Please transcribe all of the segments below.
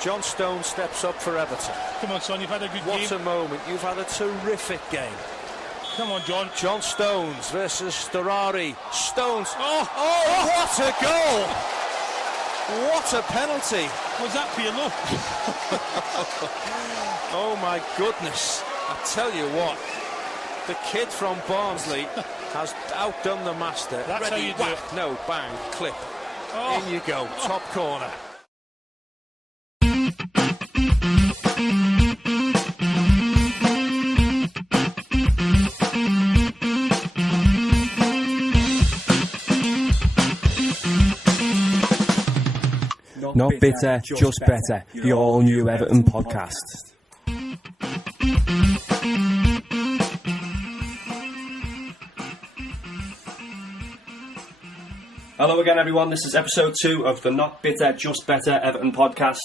John Stones steps up for Everton. Come on, son, you've had a good game. What a moment. You've had a terrific game. Come on, John. John Stones versus Storari. Stones. Oh, what a goal! What a penalty. Was that for your luck? Oh, my goodness. I tell you what, the kid from Barnsley has outdone the master. That's Ready, how you do whack, it. No, bang, clip. Oh. In you go, top corner. Not bitter, just better. The all-new Everton podcast. Hello again, everyone. This is episode 2 of the Not Bitter, Just Better Everton podcast.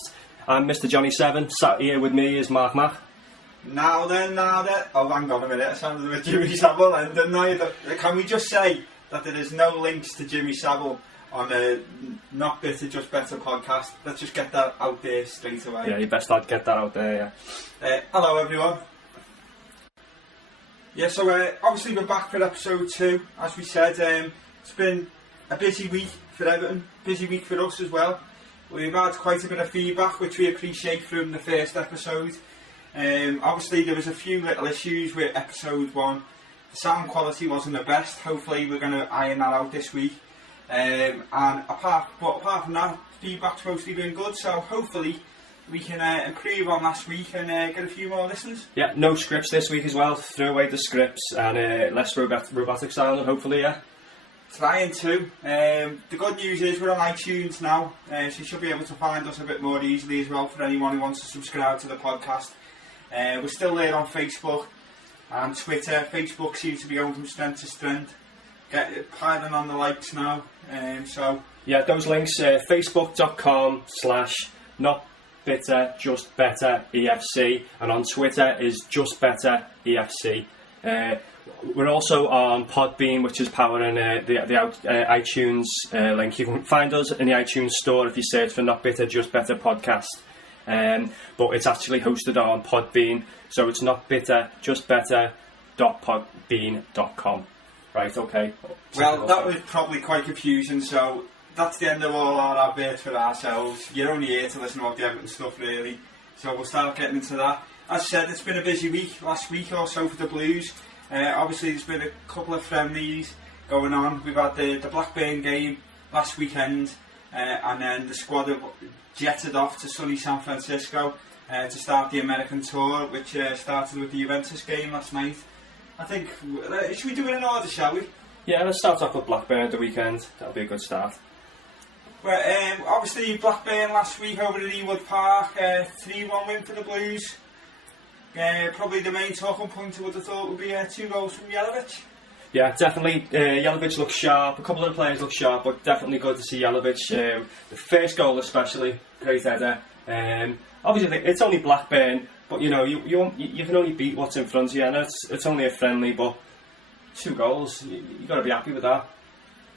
I'm Mr. Johnny 7. Sat here with me is Mark Mack. Now then. Oh, hang on a minute. I sounded a bit Jimmy Savile then, didn't I? Can we just say that there is no links to Jimmy Savile on the Not Bitter, Just Better podcast? Let's just get that out there straight away. Yeah, you best not get that out there, yeah. Hello, everyone. Yeah, so obviously we're back for episode 2. As we said, it's been a busy week for Everton, busy week for us as well. We've had quite a bit of feedback, which we appreciate from the first episode. Obviously there was a few little issues with episode 1. The sound quality wasn't the best. Hopefully we're going to iron that out this week. And apart from that, feedback's mostly been good, so hopefully we can improve on last week and get a few more listens. Yeah, no scripts this week as well. Throw away the scripts and less robotic sound, hopefully, yeah. Trying to. The good news is we're on iTunes now, so you should be able to find us a bit more easily as well for anyone who wants to subscribe to the podcast. We're still there on Facebook and Twitter. Facebook seems to be going from strength to strength. Piling on the likes now. Yeah, those links, facebook.com/notbitterjustbetterefc, and on Twitter is justbetterefc. We're also on Podbean, which is powering the iTunes link. You can find us in the iTunes store if you search for Not Bitter, Just Better podcast. But it's actually hosted on Podbean, so it's notbitterjustbetter.podbean.com. Right, okay. Well, that was probably quite confusing, so that's the end of all our adverts for ourselves. You're only here to listen to all the Everton stuff, really, so we'll start getting into that. As I said, it's been a busy week, last week or so for the Blues. Obviously there's been a couple of friendlies going on. We've had the Blackburn game last weekend, and then the squad have jetted off to sunny San Francisco to start the American tour, which started with the Juventus game last night. I think, should we do it in order, shall we? Yeah, let's start off with Blackburn at the weekend. That'll be a good start. Well, obviously Blackburn last week over at Ewood Park, 3-1 win for the Blues. Probably the main talking point I would have thought would be 2 goals from Jelavic. Yeah, definitely. Jelavic looks sharp. A couple of the players look sharp, but definitely good to see Jelavic. The first goal especially, great header. Obviously, it's only Blackburn, but you know you can only beat what's in front of you. I know it's only a friendly, but 2 goals, you got to be happy with that.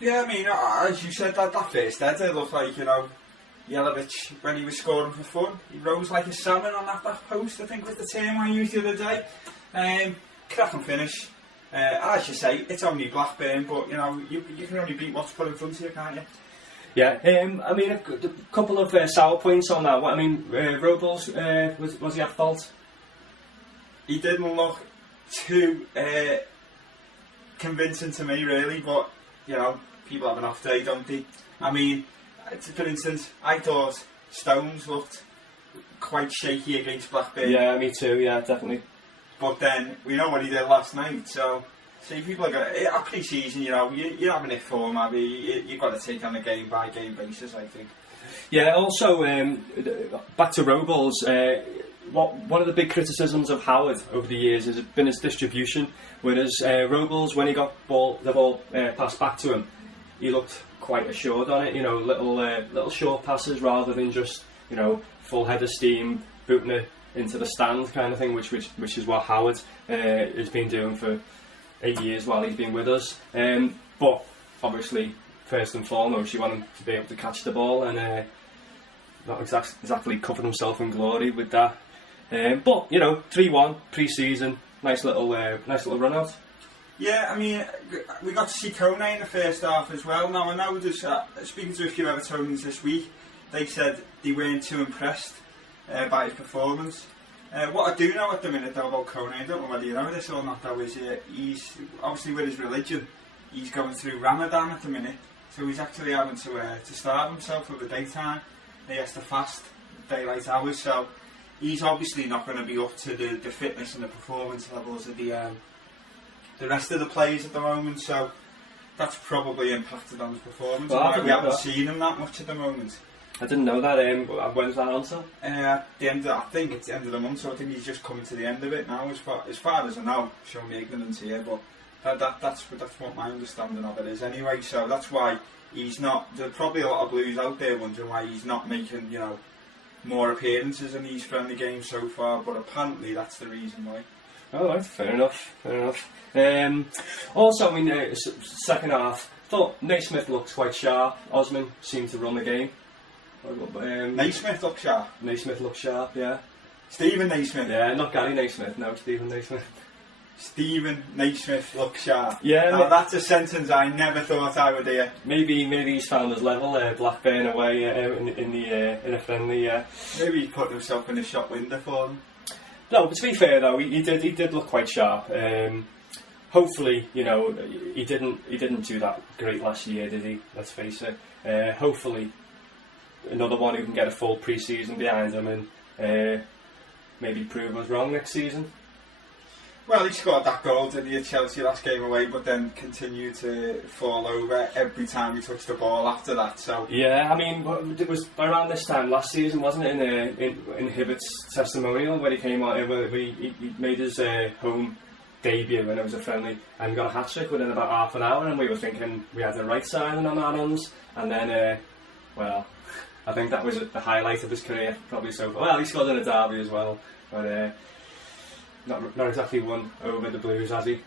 Yeah, I mean, as you said, that first header looked like, Jelavic, when he was scoring for fun, he rose like a salmon on that back post, I think was the term I used the other day. Cracking finish. As you say, it's only Blackburn, but you can only beat what's put in front of you, can't you? Yeah, I mean, a couple of sour points on that. Robles, was he at fault? He didn't look too convincing to me, really, but, people have an off day, don't they? I mean, for instance, I thought Stones looked quite shaky against Blackburn. Yeah, me too, yeah, definitely. But then, we know what he did last night, so... See, people are going to... At pre-season, you're having it for maybe you've got to take on a game-by-game basis, I think. Yeah, also, back to Robles, one of the big criticisms of Howard over the years has been his distribution, whereas Robles, when he got the ball passed back to him, he looked quite assured on it, little short passes rather than just, full head of steam, booting it into the stand kind of thing, which is what Howard has been doing for 8 years while he's been with us. But obviously, first and foremost, you want him to be able to catch the ball, and not exactly covered himself in glory with that. But 3-1 pre-season, nice little run out. Yeah, I mean, we got to see Kone in the first half as well. Now, I know there's, speaking to a few Evertonians this week, they said they weren't too impressed by his performance. What I do know at the minute though about Kone, I don't know whether you know this or not though, is he's obviously with his religion, he's going through Ramadan at the minute, so he's actually having to starve himself for the daytime. He has to fast daylight hours, so he's obviously not going to be up to the fitness and the performance levels of the rest of the players at the moment, so that's probably impacted on his performance. Well, we haven't seen him that much at the moment. I didn't know that. When's that on till? The end. I think it's the end of the month, so I think he's just coming to the end of it now. As far as I know, show me ignorance here, but that's what my understanding of it is anyway. So that's why he's not. There's probably a lot of Blues out there wondering why he's not making more appearances in these friendly games so far. But apparently that's the reason why. All right, fair enough. Also, I mean, second half, thought Naismith looked quite sharp. Osman seemed to run the game. Naismith looked sharp. Naismith looked sharp, yeah. Stephen Naismith. Yeah, not Gary Naismith. No, Stephen Naismith. Stephen Naismith looked sharp. Yeah, now that's a sentence I never thought I would hear. Maybe he's found his level. Blackburn away in a friendly. Maybe he put himself in a shop window for them. No, but to be fair though, he did look quite sharp. Hopefully, he didn't do that great last year, did he? Let's face it. Hopefully, another one who can get a full pre-season behind him and maybe prove us wrong next season. Well, he scored that goal, didn't he, at Chelsea last game away, but then continued to fall over every time he touched the ball after that. So yeah, I mean, it was around this time last season, wasn't it? In Hibbert's testimonial, when he came on, where he made his home debut, and it was a friendly, and got a hat trick within about half an hour, and we were thinking we had the right signing on our hands, and then I think that was the highlight of his career, probably so far. Well, he scored in a derby as well, but not exactly won over the Blues, has he?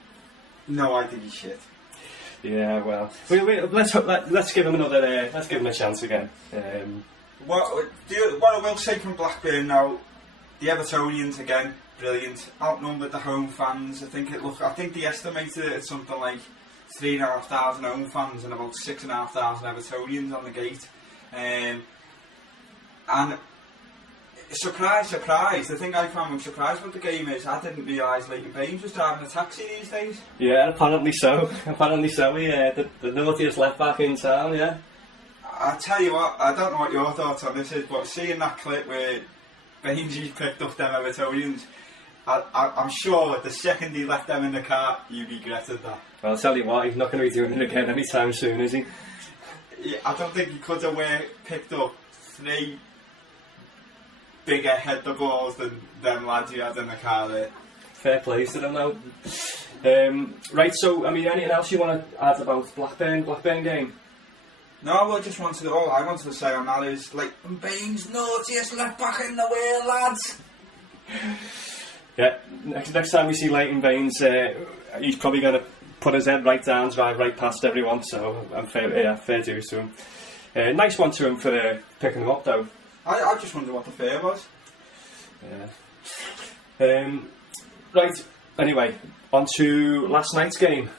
No, I think he's shit. Yeah, well, let's give him another. Let's give him a chance again. What I will say from Blackburn now, the Evertonians again, brilliant. Outnumbered the home fans. I think they estimated it at something like 3,500 home fans and about 6,500 Evertonians on the gate. And surprise, the thing I found most surprised about the game is I didn't realise Leighton Baines was driving a taxi these days. Yeah, apparently so. Yeah, the naughtiest left back in town. Yeah. I tell you what, I don't know what your thoughts on this is, but seeing that clip where Baines picked up them Evertonians, I'm sure the second he left them in the car, you regretted that. Well, I'll tell you what, he's not going to be doing it again anytime soon, is he? Yeah, I don't think he could have picked up 3 bigger header balls than them lads he had in the car there. Fair play to them now. Right, so, I mean, anything else you want to add about Blackburn game? No, I wanted to say on that is, Leighton Baines, naughtiest left back in the world, lads. Yeah, next time we see Leighton Baines, he's probably going to put his head right down, drive right past everyone, so fair dues to him. Nice one to him for picking him up, though. I just wonder what the fare was. Yeah. Right, anyway, on to last night's game.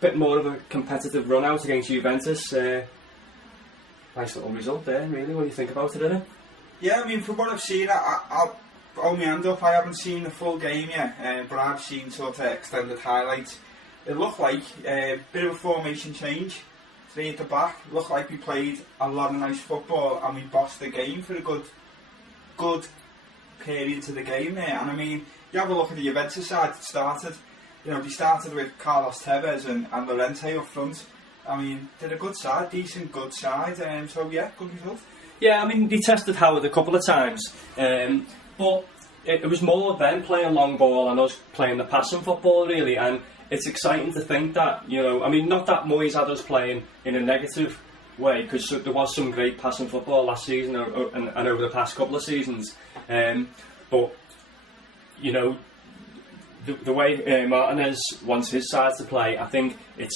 Bit more of a competitive run out against Juventus. Nice little result there, really, when you think about it, innit? Yeah, I mean, from what I've seen, I'll hold my hand up. I haven't seen the full game yet, but I've seen sort of extended highlights. It looked like a bit of a formation change. 3 at the back. It looked like we played a lot of nice football and we bossed the game for a good period to the game there. And I mean, you have a look at the Juventus side that started. They started with Carlos Tevez and Llorente up front. I mean, they're a good side, good side. So yeah, good result. Yeah, I mean, they tested Howard a couple of times, but it was more them playing long ball and us playing the passing football, really. And it's exciting to think that, I mean, not that Moyes had us playing in a negative way, because there was some great passing football last season and over the past couple of seasons. But, the way Martinez wants his side to play, I think it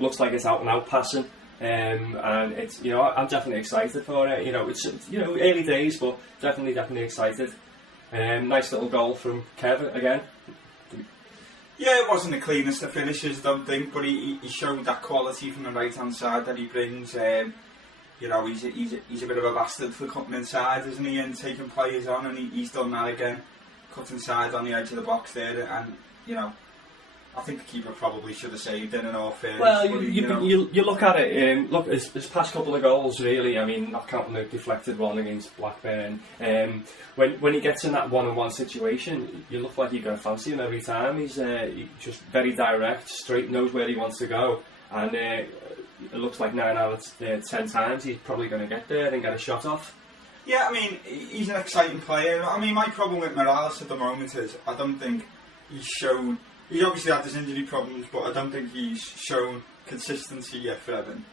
looks like it's out and out passing. and it's, you know, I'm definitely excited for it. You know, it's, you know, early days, but definitely excited. Nice little goal from Kevin again. Yeah, it wasn't the cleanest of finishes, don't think, but he showed that quality from the right hand side that he brings. You know, he's a bit of a bastard for cutting inside, isn't he, and taking players on, and he's done that again, cutting inside on the edge of the box there, and, you know, I think the keeper probably should have saved it in all fairness. Well, you look at it, look, his past couple of goals, really, I mean, not counting the deflected one against Blackburn, when he gets in that one-on-one situation, you look like you're going to fancy him every time. He's just very direct, straight, knows where he wants to go, and it looks like 9 out of 10 times he's probably going to get there and get a shot off. Yeah, I mean, he's an exciting player. I mean, my problem with Morales at the moment is I don't think he's shown... He's obviously had his injury problems, but I don't think he's shown consistency yet for Everton.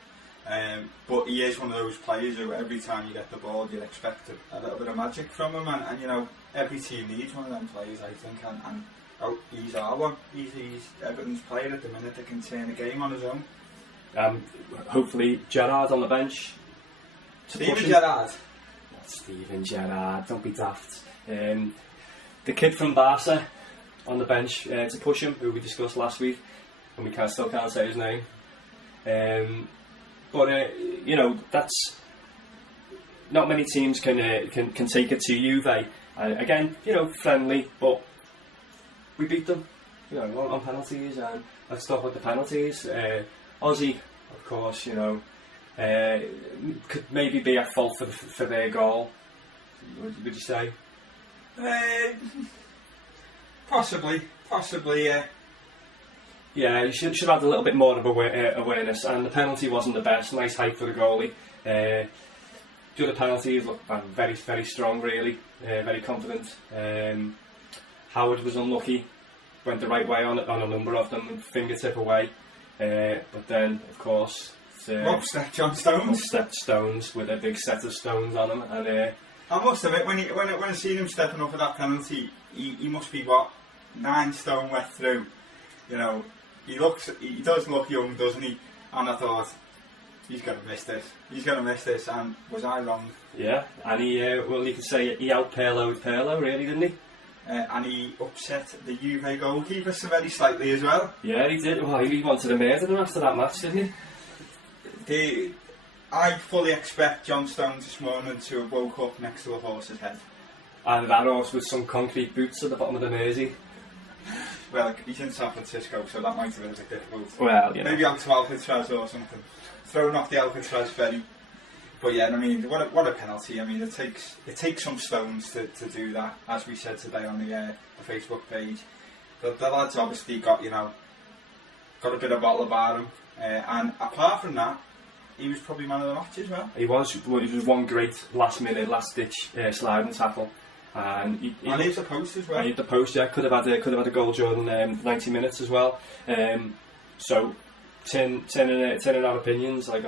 But he is one of those players who every time you get the ball, you'd expect a little bit of magic from him. And you know, every team needs one of them players, I think. And he's our one. He's Everton's player at the minute that can turn a game on his own. Hopefully Gerrard on the bench. Steven Gerrard. Not Steven Gerrard, don't be daft. The kid from Barca on the bench to push him, who we discussed last week, and we still can't say his name. But you know, that's not many teams can take it to Juve. Again, you know, friendly, but we beat them, you know, on penalties. And let's start with the penalties. Ozzy, of course, you know, could maybe be at fault for their goal. Would you say? Possibly, yeah. Yeah, you should have had a little bit more of awareness, and the penalty wasn't the best. Nice height for the goalie. The other penalties looked very, very strong, really, very confident. Howard was unlucky, went the right way on a number of them, fingertip away. But then, of course, Rob stepped John Stones. Stepped Stones with a big set of stones on him, and I must admit, when I seen him stepping up for that penalty, he must be 9 stone wet through. You know, he does look young, doesn't he? And I thought, he's going to miss this. And was I wrong? Yeah, and you could say he out-Pirlo'd Pirlo, really, didn't he? And he upset the Juve goalkeeper so very slightly as well. Yeah, he did. Well, he wanted to murder him after that match, didn't he? I fully expect John Stones this morning to have woke up next to a horse's head. And that horse with some concrete boots at the bottom of the Mersey. Well, he's in San Francisco, so that might have been a bit difficult. Well, you know. Maybe out to Alcatraz or something. Thrown off the Alcatraz ferry. But yeah, I mean, what a penalty. I mean, it takes some stones to do that, as we said today on the Facebook page. The lad's obviously got a bit of bottle about him. And apart from that, he was probably man of the match as well. He was one great last-ditch sliding tackle. And he hit the post as well. And he hit the post, yeah. Could have had a goal during 90 minutes as well. So, turning our opinions like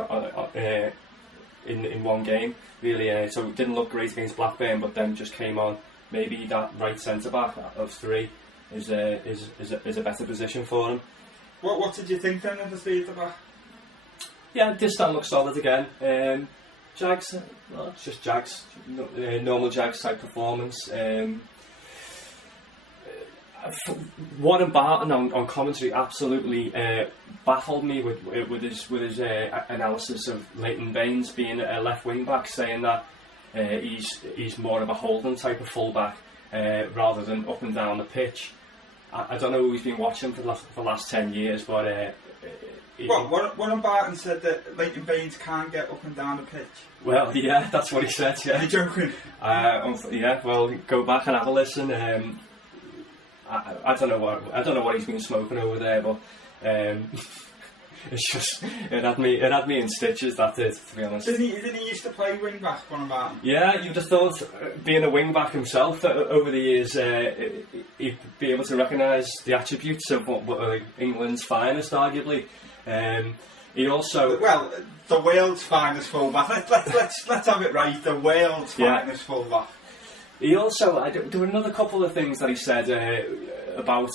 in one game, really. So it didn't look great against Blackburn, but then just came on. Maybe that right centre back of 3 is a better position for him. What did you think then of the 3 at the back? Yeah, this time looks solid again. Jags, well, it's just Jags, normal Jags type performance. Warren Barton on commentary absolutely baffled me with his analysis of Leighton Baines being a left wing back, saying that he's more of a holding type of fullback rather than up and down the pitch. I don't know who he's been watching for the last 10 years, but. Warren Barton said that Leighton Baines can't get up and down the pitch. Well, yeah, that's what he said. Yeah. Are you joking? Yeah. Well, go back and have a listen. I don't know what he's been smoking over there, but it's just it had me in stitches. That did, to be honest. Didn't he used to play wing back, Warren Barton? Yeah, you'd have thought, being a wing back himself over the years, he'd be able to recognise the attributes of what England's finest, arguably. He also the world's finest fullback. Let's have it right. The world's finest fullback. He also there were another couple of things that he said about.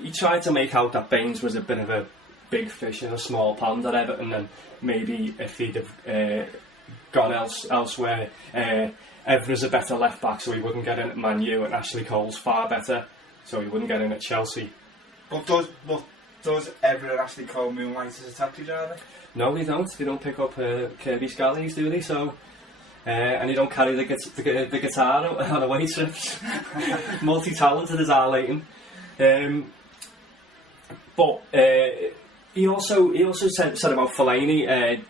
He tried to make out that Baines was a bit of a big fish in a small pond at Everton, and maybe if he'd have gone elsewhere, Everton's a better left back, so he wouldn't get in at Man U, and Ashley Cole's far better, so he wouldn't get in at Chelsea. But does Everton and Ashley Cole moonlight as a taxi driver? No, they don't. They don't pick up Kirby Scallies, do they? So, and they don't carry the guitar on away trips. Multi-talented as our Leighton. But he also said about Fellaini.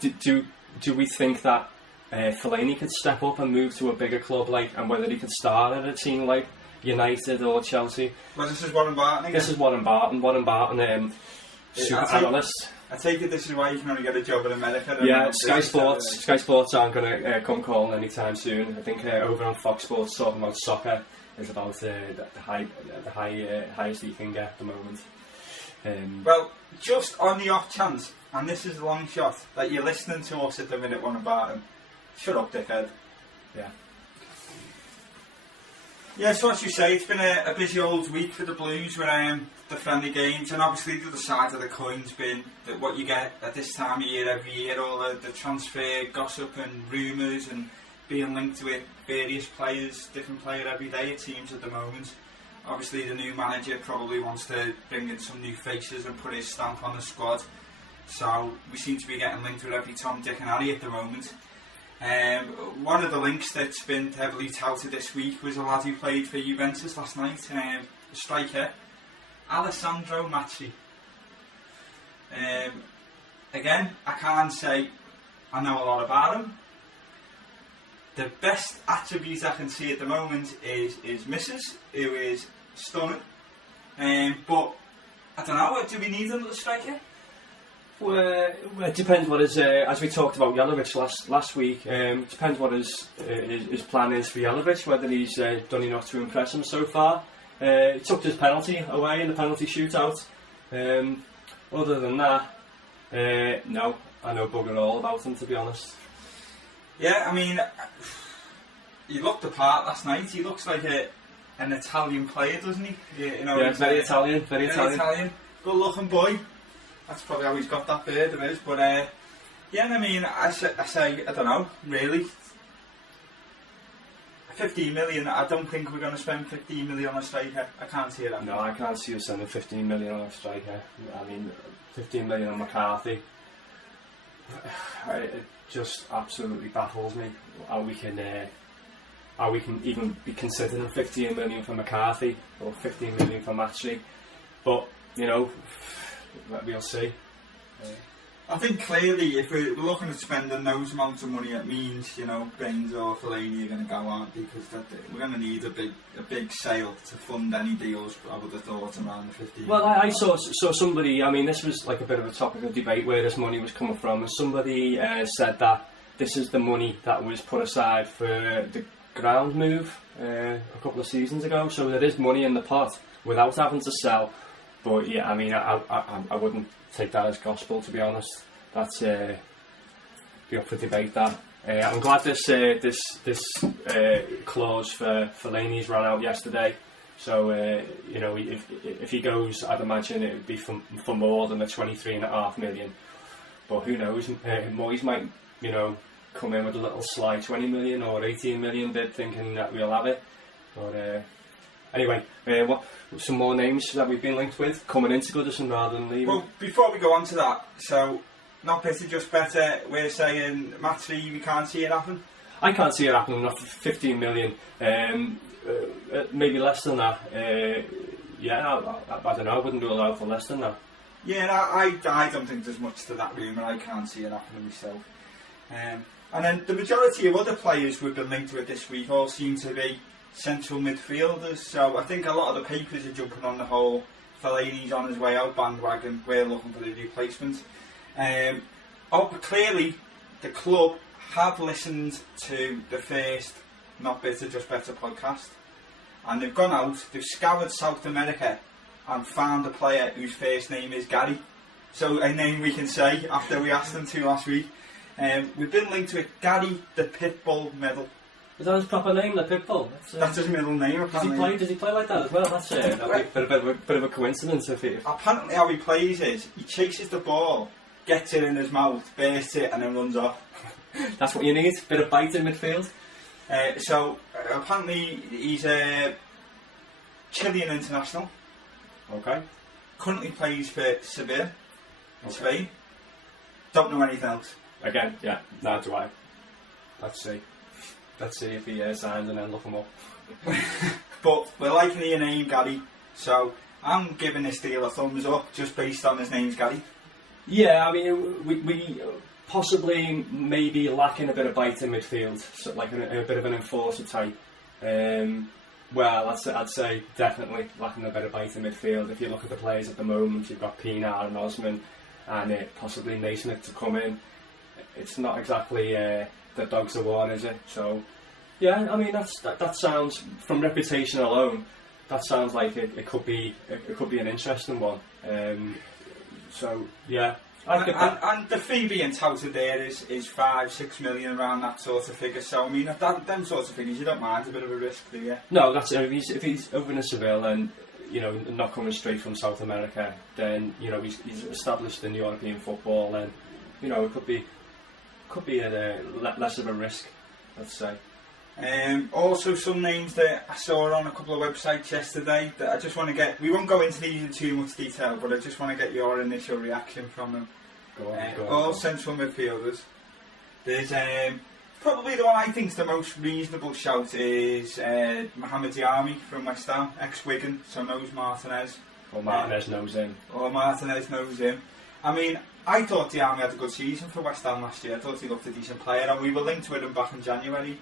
Do we think that Fellaini could step up and move to a bigger club, and whether he could start at a team like United or Chelsea? Well, this is Warren Barton again. This is Warren Barton, super analyst. I take it this is why you can only get a job in America. Yeah, Sky Sports aren't going to come calling anytime soon. I think over on Fox Sports talking about soccer is about the highest you can get at the moment. Well, just on the off chance, and this is a long shot, that you're listening to us at the minute, Warren Barton, shut up, dickhead. Yeah. Yeah, so as you say, it's been a busy old week for the Blues with the friendly games, and obviously the other side of the coin's been that what you get at this time of year every year, all the transfer gossip and rumours and being linked with various players, different player every day it seems at the moment. Obviously the new manager probably wants to bring in some new faces and put his stamp on the squad, so we seem to be getting linked with every Tom, Dick and Harry at the moment. One of the links that's been heavily touted this week was a lad who played for Juventus last night, the striker Alessandro Macci. Again, I can't say I know a lot about him. The best attributes I can see at the moment is Mrs., who is stunning. But I don't know, do we need another striker? Well, it depends what his, as we talked about Jelavic last week, depends what his plan is for Jelavic, whether he's done enough to impress him so far. He took his penalty away in the penalty shootout. Other than that, no, I know bugger all about him, to be honest. Yeah, I mean, he looked the part last night. He looks like an Italian player, doesn't he? You know, yeah, very Italian. Good looking boy. That's probably how he's got that beard of his. But yeah, I mean, I say, I don't know, really. 15 million, I don't think we're going to spend 15 million on a striker. I can't see it. No, I can't see us spending 15 million on a striker. I mean, 15 million on McCarthy. It just absolutely baffles me how we can even be considering 15 million for McCarthy or 15 million for Matchley. But, you know, we'll see. I think clearly if we're looking at spending those amounts of money, it means, you know, Baines or Fellaini are going to go on, because we're going to need a big sale to fund any deals. I would have thought around the 15. Well, I saw somebody, I mean, this was like a bit of a topic of debate where this money was coming from, and somebody said that this is the money that was put aside for the ground move a couple of seasons ago, so there is money in the pot without having to sell. But yeah, I mean, I wouldn't take that as gospel, to be honest. That's be up for debate. That I'm glad this clause for Fellaini's ran out yesterday. So you know, if he goes, I'd imagine it would be for more than the 23.5 million. But who knows? Moyes might, you know, come in with a little sly 20 million or 18 million bid, thinking that we'll have it. But anyway, what some more names that we've been linked with coming into Goodison rather than leaving? Well, before we go on to that, so not pity, just better. We're saying Matchley, we can't see it happen. I can't see it happening. Not for 15 million, maybe less than that. Yeah, I don't know. I wouldn't rule out for less than that. Yeah, I don't think there's much to that rumour. I can't see it happening myself. And then the majority of other players we've been linked with this week all seem to be central midfielders, so I think a lot of the papers are jumping on the whole Fellaini's on his way out bandwagon. We're looking for the replacement. Clearly the club have listened to the first Not Bitter, Just Better podcast, and they've gone out, they've scoured South America and found a player whose first name is Gary, so a name we can say after we asked them to last week. We've been linked with Gary the Pitbull Medal. Is that his proper name, the Pitbull? That's his middle name, apparently. Does he play like that as well? That's a bit of a coincidence. Apparently how he plays is, he chases the ball, gets it in his mouth, bursts it, and then runs off. That's what you need, a bit of bite in midfield. Apparently he's a Chilean international. Okay. Currently plays for Seville in Spain. Don't know anything else. Again, yeah, neither do I. Let's see if he signs and then look him up. But we're liking your name, Gary, so I'm giving this deal a thumbs up just based on his name's Gary. Yeah, I mean, we possibly maybe lacking a bit of bite in midfield, so like a bit of an enforcer type. Well, I'd say definitely lacking a bit of bite in midfield. If you look at the players at the moment, you've got Pienaar and Osman, and possibly Naismith to come in. It's not exactly the dogs of war, is it? So, yeah, I mean that sounds, from reputation alone, that sounds like it could be an interesting one. So yeah, and the fee being touted there is 5-6 million, around that sort of figure. So I mean, if them sorts of figures, you don't mind a bit of a risk, do you? No, that's if he's over in Seville and not coming straight from South America, then he's established in European football, and it could be less of a risk, let's say. Also, some names that I saw on a couple of websites yesterday that I just want to get. We won't go into these in too much detail, but I just want to get your initial reaction from them. Go on. All central midfielders. There's probably the one I think is the most reasonable shout is Mohamed Diarmi from West Ham, ex-Wigan, so knows Martinez. Or Martinez knows him. I mean, I thought Diarmi had a good season for West Ham last year. I thought he looked a decent player, and we were linked with him back in January.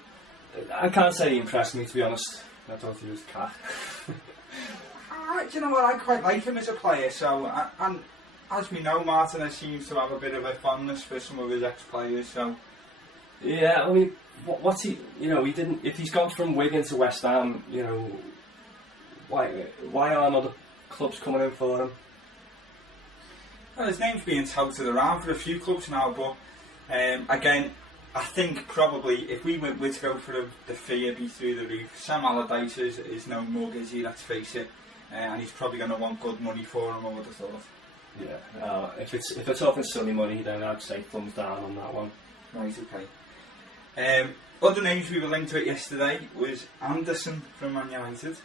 I can't say he impressed me, to be honest. I thought he was cat. Do you know what? I quite like him as a player. So, and as we know, Martinez seems to have a bit of a fondness for some of his ex-players. So, yeah, I mean, what's he? He didn't. If he's gone from Wigan to West Ham, why aren't other clubs coming in for him? Well, his name's being touted around for a few clubs now, but again, I think probably if we went to go for the fee, it'd be through the roof. Sam Allardyce is no mug, is he? Let's face it, and he's probably going to want good money for him, I would have thought. Yeah, if they're talking silly money, then I'd say thumbs down on that one. Right, okay. Other names we were linked to it yesterday was Anderson from Man United.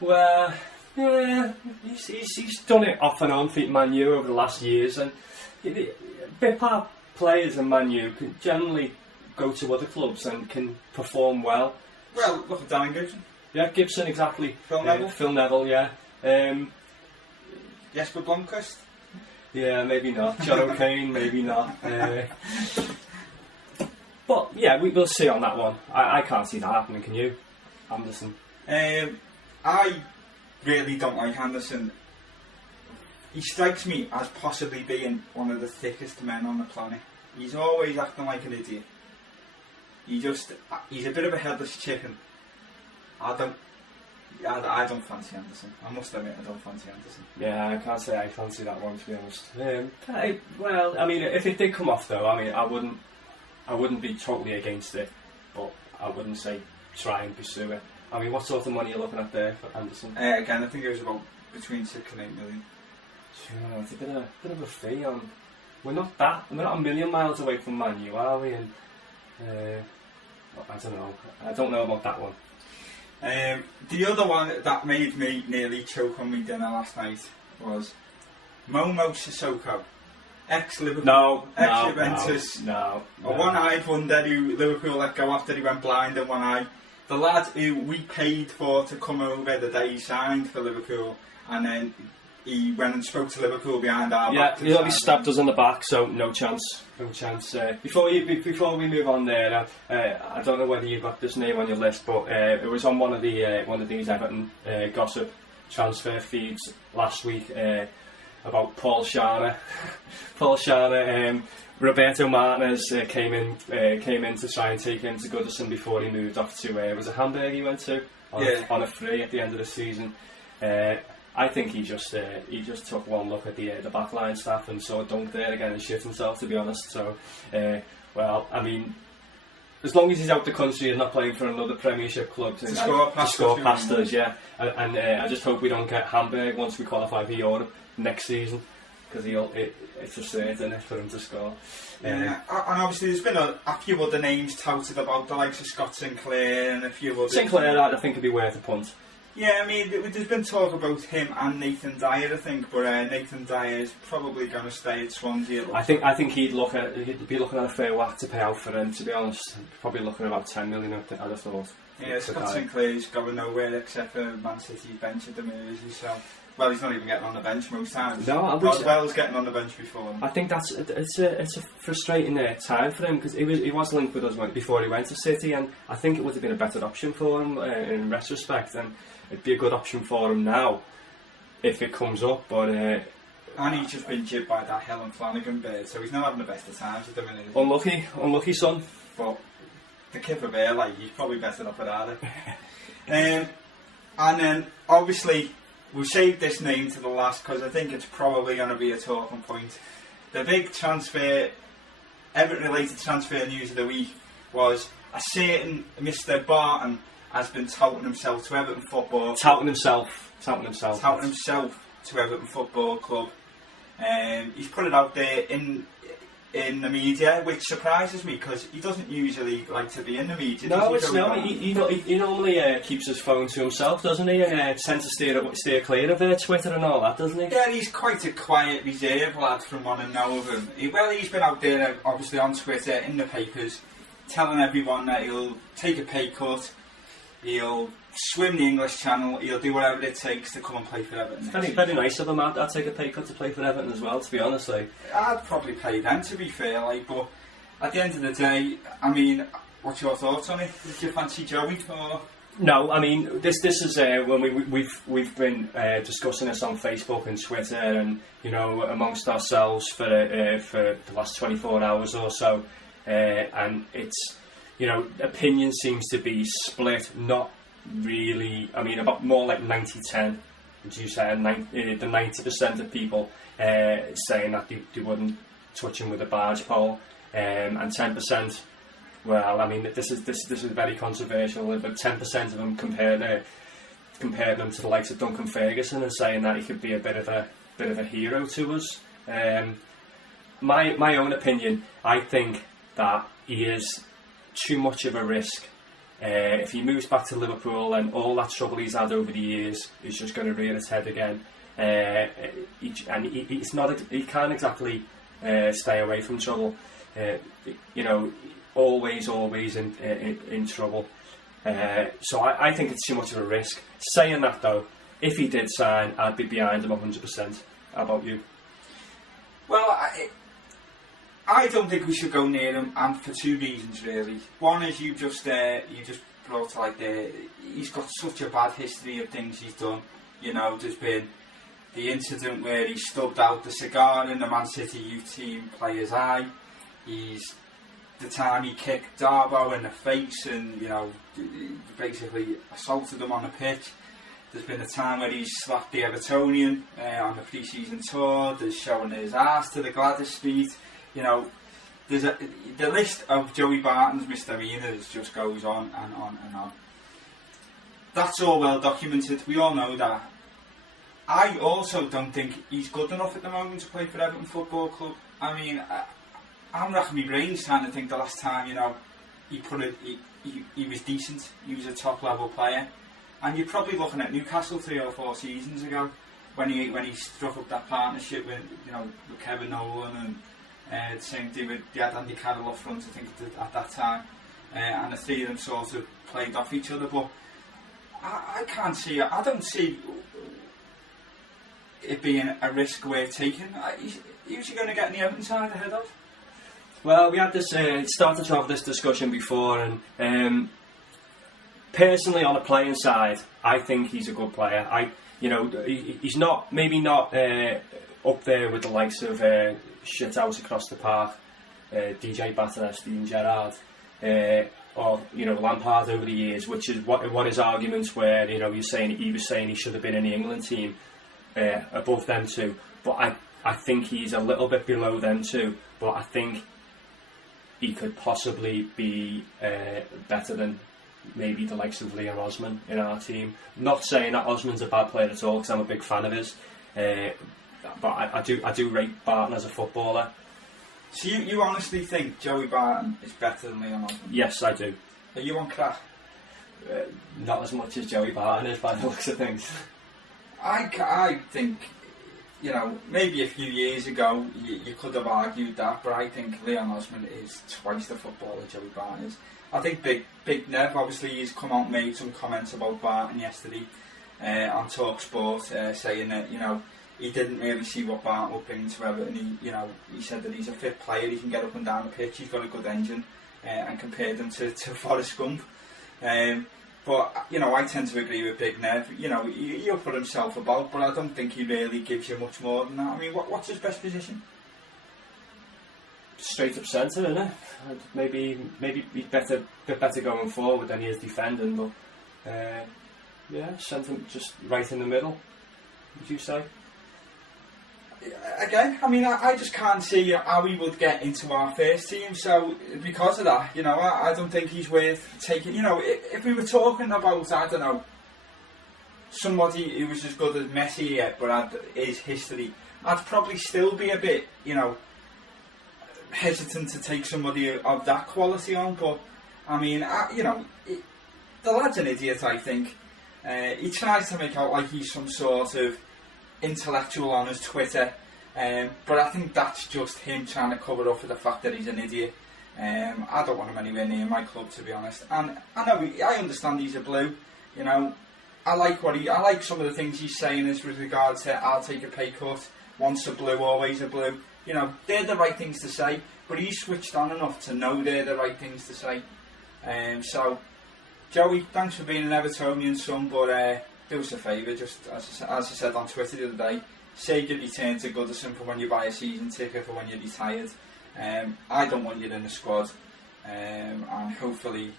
Well, yeah, he's done it off and on for Man U over the last years, and bit part players in Man U can generally go to other clubs and can perform well. Well, look at Darren Gibson. Yeah, Gibson, exactly. Phil Neville. Phil Neville, yeah. Jesper Blomqvist. Yeah, maybe not. John O'Kane, maybe not. But yeah, we'll see on that one. I can't see that happening, can you? Anderson. I really don't like Anderson. He strikes me as possibly being one of the thickest men on the planet. He's always acting like an idiot. He's a bit of a headless chicken. I don't fancy Anderson. I must admit, I don't fancy Anderson. Yeah, I can't say I fancy that one, to be honest. Well, I mean, if it did come off though, I mean, I wouldn't be totally against it, but I wouldn't say try and pursue it. I mean, what sort of money are you looking at there for Anderson? Again, I think it was about between 6 and 8 million. Yeah, it's a bit of a fee on. We're not a million miles away from Man U, are we? And I don't know. I don't know about that one. The other one that made me nearly choke on my dinner last night was Momo Sissoko, ex-Liverpool, ex-Juventus, a one-eyed wonder who Liverpool let go after he went blind in one eye. The lad who we paid for to come over the day he signed for Liverpool, and then he went and spoke to Liverpool behind our back. Yeah, he only stabbed us in the back, so no chance. Before we move on there, I don't know whether you got this name on your list, but it was on one of these Everton gossip transfer feeds last week about Paul Scharner. Paul Scharner, Roberto Martinez came in to try and take him to Goodison before he moved off to was it Hamburg he went to on a free at the end of the season. I think he just took one look at the backline staff and saw Dunk there again and shit himself, to be honest. So, well, I mean, as long as he's out the country and not playing for another Premiership club to score past us, yeah. And I just hope we don't get Hamburg once we qualify for Europe next season, because it's a certain for him to score. Yeah, and obviously there's been a few other names touted about, the likes of Scott Sinclair and a few others. Sinclair, I think, would be worth a punt. Yeah, I mean, there's been talk about him and Nathan Dyer, I think, but Nathan Dyer is probably going to stay at Swansea. I think he'd be looking at a fair whack to pay out for him. To be honest, probably looking at about 10 million. I'd have thought. Yeah, Scott Sinclair's going nowhere except for Man City's bench at the minute, so. Well, he's not even getting on the bench most times. No, Rodwell's getting on the bench before him. I think it's a frustrating time for him, because he was linked with us before he went to City, and I think it would have been a better option for him in retrospect, and it'd be a good option for him now if it comes up. But and he's just been jibbed by that Helen Flanagan bird, so he's not having the best of times at the minute. Unlucky son. But the kid of bear, he's probably better off without it. And then obviously, we've saved this name to the last because I think it's probably going to be a talking point. The big Everton-related transfer news of the week was a certain Mr. Barton has been touting himself to Everton Football. Touting himself to Everton Football Club. He's put it out there in the media, which surprises me because he doesn't usually like to be in the media. He normally keeps his phone to himself, doesn't he? And tends to steer clear of Twitter and all that, doesn't he? Yeah, he's quite a quiet, reserved lad from what I know of him. He's been out there, obviously on Twitter, in the papers, telling everyone that he'll take a pay cut, he'll swim the English Channel, he'll do whatever it takes to come and play for Everton. Very nice of him. I'd take a pay cut to play for Everton as well, to be honest. I'd probably pay them, to be fair, but at the end of the day, I mean, what's your thoughts on it? Did you fancy Joey? Or? No, I mean, this is when we've been discussing this on Facebook and Twitter, and amongst ourselves for the last 24 hours or so, and it's opinion seems to be split. Not really. I mean, about more like 90-10. Would you say the 90% of people saying that they wouldn't touch him with a barge pole, and 10%. Well, I mean, this is very controversial. But 10% of them compare them to the likes of Duncan Ferguson and saying that he could be a bit of a hero to us. My own opinion, I think that he is too much of a risk. If he moves back to Liverpool, and all that trouble he's had over the years is just going to rear its head again. He can't exactly stay away from trouble. Always in trouble. So I think it's too much of a risk. Saying that though, if he did sign, I'd be behind him 100%. How about you? Well, I don't think we should go near him, and for two reasons really. One is you just brought to light there. He's got such a bad history of things he's done. There's been the incident where he stubbed out the cigar in the Man City youth team player's eye. The time he kicked Darbo in the face and basically assaulted him on the pitch. There's been a time where he's slapped the Evertonian on the pre-season tour. There's showing his ass to the Gladys Street. There's the list of Joey Barton's misdemeanours just goes on and on and on. That's all well documented. We all know that. I also don't think he's good enough at the moment to play for Everton Football Club. I mean, I'm racking my brains trying to think the last time he was decent. He was a top level player, and you're probably looking at Newcastle 3 or 4 seasons ago when he struck up that partnership with Kevin Nolan and. The same thing with Andy Carroll up front, I think, at that time, and the three of them sort of played off each other. But I can't see it. I don't see it being a risk worth taking. Who's he going to get in the Everton side ahead of? Well, we had this started to have this discussion before, and personally, on a playing side, I think he's a good player. He's not up there with the likes of shit out across the park, DJ Batter, Steven Gerrard, or Lampard over the years, which is what his arguments were. He was saying he should have been in the England team above them two, but I think he's a little bit below them two. But I think he could possibly be better than maybe the likes of Leon Osman in our team. Not saying that Osman's a bad player at all, because I'm a big fan of his. But I do rate Barton as a footballer. So you honestly think Joey Barton is better than Leon Osman? Yes, I do. Are you on crack? Not as much as Joey Barton is by the looks of things. I think, maybe a few years ago you could have argued that, but I think Leon Osman is twice the footballer Joey Barton is. I think Big Nev, obviously, he's come out and made some comments about Barton yesterday on TalkSport, saying that, he didn't really see what Barton would bring to Everton. He said that he's a fit player, he can get up and down the pitch, he's got a good engine, and compared them to Forrest Gump. But, I tend to agree with Big Nev. He'll put himself about, but I don't think he really gives you much more than that. I mean, what's his best position? Straight up centre, isn't it? Maybe he's bit better going forward than he is defending, but centre just right in the middle, would you say? Again, I mean, I just can't see how he would get into our first team. So because of that, I don't think he's worth taking. If we were talking about, I don't know, somebody who was as good as Messi yet, but had his history, I'd probably still be a bit, hesitant to take somebody of that quality on. But I mean, the lad's an idiot. I think he tries to make out like he's some sort of intellectual on his Twitter, but I think that's just him trying to cover up for the fact that he's an idiot. I don't want him anywhere near my club, to be honest. And I understand he's a blue. I like some of the things he's saying as with regards to I'll take a pay cut, once a blue, always a blue. They're the right things to say, but he's switched on enough to know they're the right things to say. So, Joey, thanks for being an Evertonian son, but do us a favour, just as I said on Twitter the other day, save your return to Goodison for when you buy a season ticket for when you're retired. I don't want you in the squad, and hopefully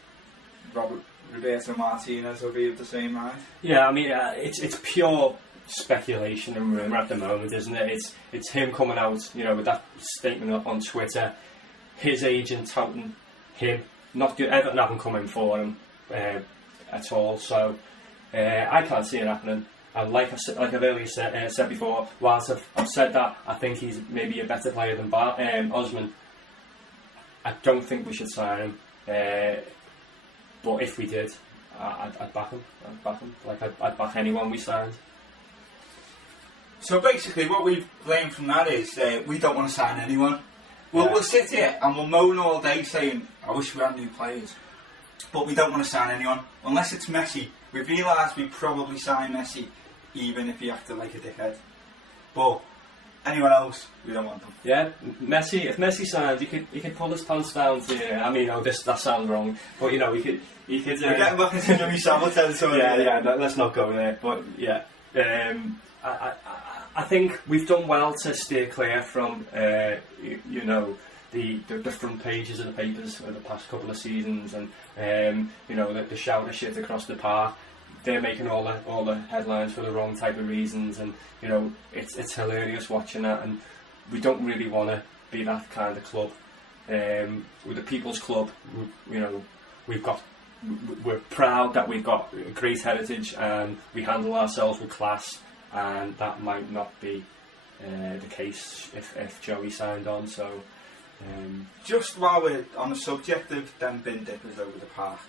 Roberto Martinez will be of the same mind. Yeah, I mean, it's pure speculation and rumour at the moment, isn't it? It's him coming out, with that statement on Twitter, his agent touting him, not Everton haven't come in for him at all, so I can't see it happening. And like I've earlier said before, whilst I've said that I think he's maybe a better player than Osman, I don't think we should sign him. But if we did, I'd back him. I'd back anyone we signed. So basically, what we've learned from that is we don't want to sign anyone. We'll sit here and we'll moan all day saying, I wish we had new players. But we don't want to sign anyone. Unless it's Messi. We've realised we probably sign Messi even if he acted like a dickhead. But anyone else, we don't want them. Yeah, Messi. If Messi signs, he could pull his pants down to. I mean, that sounds wrong, but he could. We're getting back into Jimmy Savile territory. Yeah. Let's not go there. But yeah, I think we've done well to steer clear from the front pages of the papers over the past couple of seasons, and the shouter shit across the park. They're making all the headlines for the wrong type of reasons, and it's hilarious watching that. And we don't really want to be that kind of club. With the People's Club, we're proud that we've got a great heritage and we handle ourselves with class, and that might not be the case if Joey signed on. So. Just while we're on the subject of them bin dippers over the park,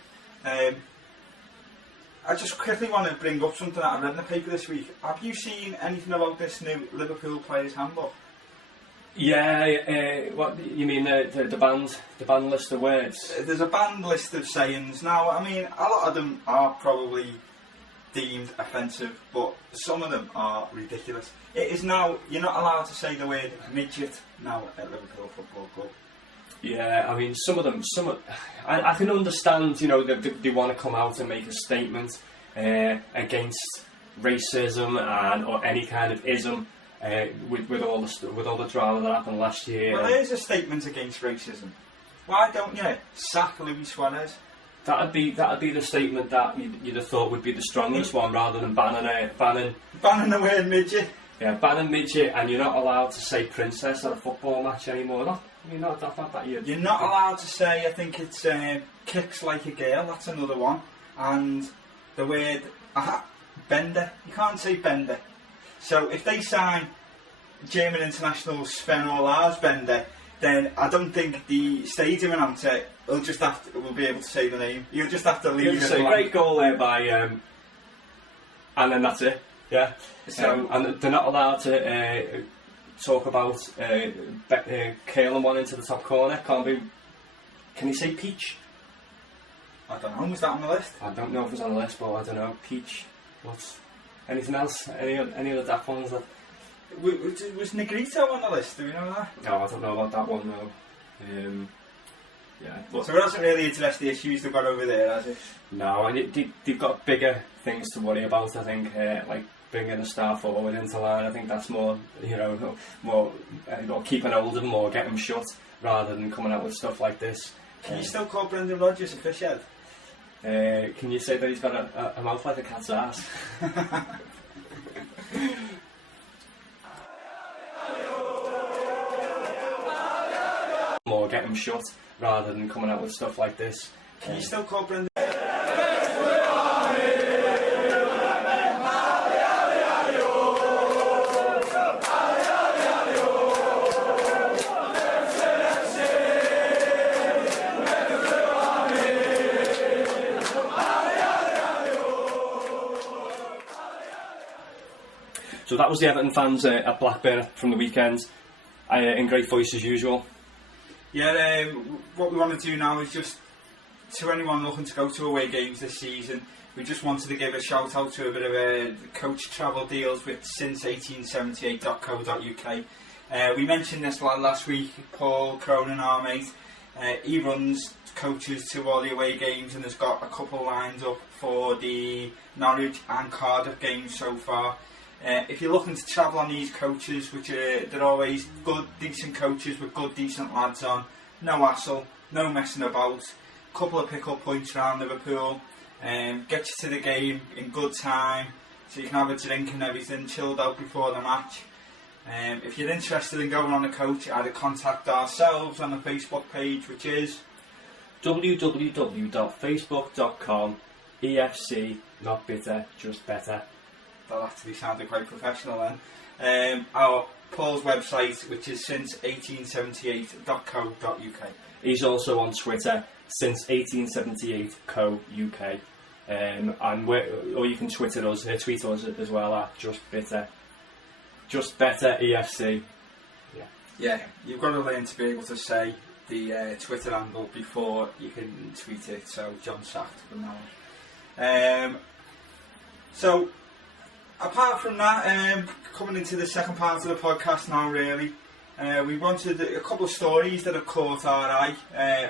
I just quickly want to bring up something that I read in the paper this week. Have you seen anything about this new Liverpool Players Handbook? Yeah, what you mean the banned list of words? There's a banned list of sayings. Now, I mean, a lot of them are probably deemed offensive, but some of them are ridiculous. It is now, you're not allowed to say the word midget now at Liverpool Football Club. Yeah, I mean, some of them, I can understand, they want to come out and make a statement against racism or any kind of ism with all the drama that happened last year. Well, there's a statement against racism. Why don't you sack Luis Suarez? That'd be the statement that you'd have thought would be the strongest one, rather than banning the word midget. Yeah, banning midget, and you're not allowed to say princess at a football match anymore. You're not that year. You're not allowed to say, I think it's kicks like a girl, that's another one. And the word bender, you can't say bender. So if they sign German international Sven or Lars Bender, then I don't think the stadium announcer will be able to say the name. You'll just have to leave it. A great goal there by, and then that's it. Yeah. So, and they're not allowed to talk about curling one into the top corner. Can you say peach? I don't know. Was that on the list? I don't know if it was on the list, but I don't know. Peach. What's anything else? Any other daft ones that? Was Negrito on the list? Do we know that? No, I don't know about that one though. Yeah. But So it hasn't really addressed the issues they've got over there, has it? no, and they've got bigger things to worry about. I think, like bringing a star forward into line. I think that's more, keeping hold of them or getting them shut rather than coming out with stuff like this. Can you still call Brendan Rodgers a fish head? Can you say that he's got a mouth like a cat's ass? Or get them shut rather than coming out with stuff like this. Can you still call Brendan? So that was the Everton fans at Blackburn from the weekend, in great voice as usual. Yeah, what we want to do now is just, to anyone looking to go to away games this season, we just wanted to give a shout out to a bit of coach travel deals with since1878.co.uk. We mentioned this last week. Paul Cronin, our mate, he runs coaches to all the away games and has got a couple lined up for the Norwich and Cardiff games so far. If you're looking to travel on these coaches, which they're always good, decent coaches with good, decent lads on, no hassle, no messing about, couple of pick-up points around Liverpool, get you to the game in good time, so you can have a drink and everything, chilled out before the match. If you're interested in going on a coach, either contact ourselves on the Facebook page, which is www.facebook.com EFC, not bitter, just better. That actually sounded quite professional then. Our Paul's website, which is since1878.co.uk. He's also on Twitter, since1878.co.uk. Or you can tweet us as well at Just Better EFC. Yeah, you've got to learn to be able to say the Twitter handle before you can tweet it, so John sacked from now on. So, apart from that, coming into the second part of the podcast now really, we wanted a couple of stories that have caught our eye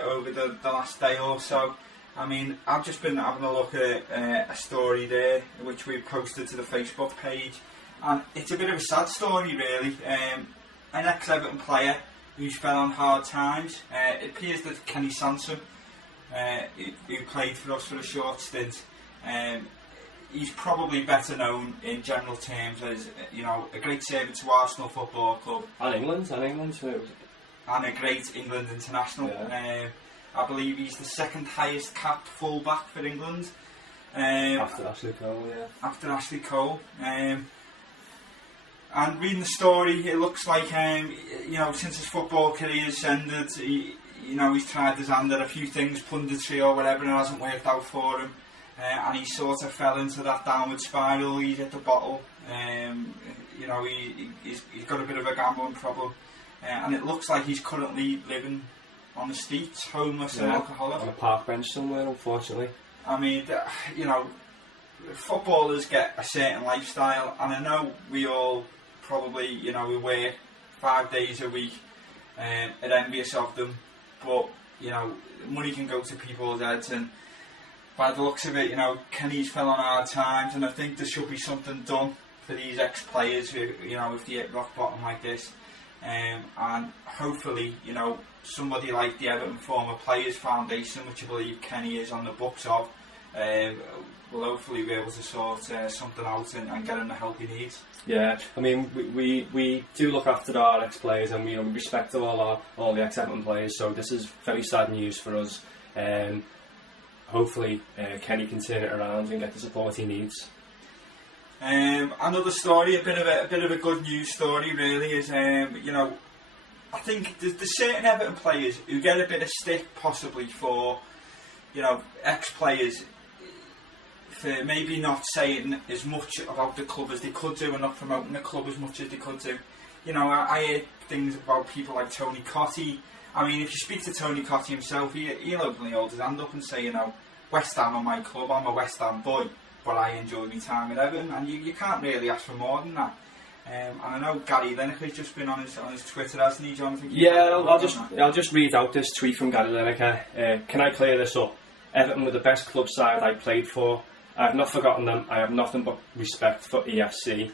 over the last day or so. I mean, I've just been having a look at a story there which we posted to the Facebook page, and it's a bit of a sad story really. An ex-Everton player who's fell on hard times. It appears that Kenny Sansom, who played for us for a short stint, he's probably better known in general terms as, a great servant to Arsenal Football Club. And England too. And a great England international. Yeah. I believe he's the second highest capped full-back for England. After Ashley Cole, yeah. After Ashley Cole. And reading the story, it looks like, since his football career's ended, he's tried his hand at a few things, punditry or whatever, and it hasn't worked out for him. And he sort of fell into that downward spiral. He's at the bottle. He's got a bit of a gambling problem, and it looks like he's currently living on the streets, homeless and alcoholic. On a park bench somewhere, unfortunately. I mean, footballers get a certain lifestyle, and I know we all probably, we work 5 days a week, are envious of them, but money can go to people's heads, and by the looks of it, Kenny's fell on hard times, and I think there should be something done for these ex-players who, if they hit rock bottom like this, and hopefully, somebody like the Everton Former Players Foundation, which I believe Kenny is on the books of, we'll hopefully be able to sort something out and get him the help he needs. Yeah, I mean, we do look after our ex-players, and we respect all the ex-Everton players, so this is very sad news for us. Hopefully Kenny can turn it around and get the support he needs. Another story, a bit of a good news story really, is I think there's certain Everton players who get a bit of stick possibly for ex-players for maybe not saying as much about the club as they could do and not promoting the club as much as they could do. I heard things about people like Tony Cottee. I mean, if you speak to Tony Cottee himself, he'll openly hold his hand up and say, West Ham are my club, I'm a West Ham boy, but I enjoy my time at Everton, and you can't really ask for more than that. And I know Gary Lineker's just been on his Twitter, hasn't he, Jonathan? Yeah, I'll just read out this tweet from Gary Lineker. Can I clear this up? Everton were the best club side I played for. I have not forgotten them. I have nothing but respect for EFC.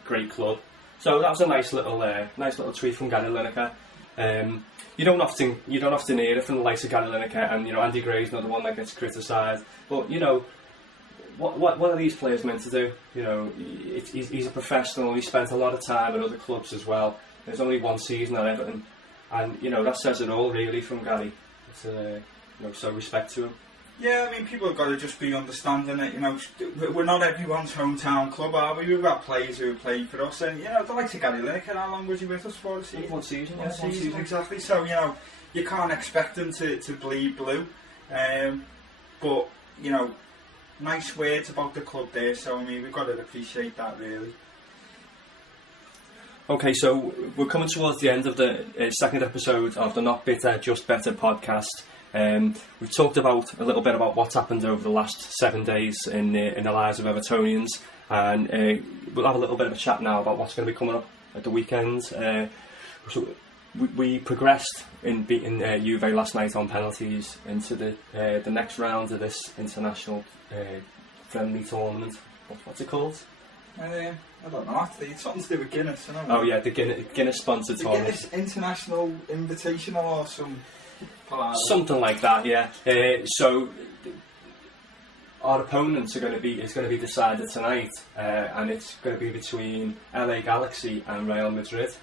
# great club. So that was a nice little tweet from Gary Lineker. You don't often hear it from the likes of Gary Lineker, and Andy Gray's not the one that gets criticised. But what are these players meant to do? He's a professional. He spent a lot of time at other clubs as well. There's only one season at Everton, and that says it all really from Gary. It's, so respect to him. Yeah, I mean, people have got to just be understanding it. We're not everyone's hometown club, are we? We've got players who have played for us, and the likes of Gary Lineker. How long was he with us for? One season, One season, exactly. So you can't expect them to bleed blue, but nice words about the club there. So I mean, we've got to appreciate that really. Okay, so we're coming towards the end of the second episode of the Not Bitter, Just Better podcast. We've talked a little bit about what's happened over the last 7 days in the lives of Evertonians, and we'll have a little bit of a chat now about what's going to be coming up at the weekend. So we progressed in beating Juve last night on penalties into the next round of this international friendly tournament. What's it called? I don't know, actually. It's something to do with Guinness, isn't it? Oh yeah, the Guinness sponsored tournament. Guinness International Invitational or something like that, yeah. So our opponents is going to be decided tonight, and it's going to be between LA Galaxy and Real Madrid.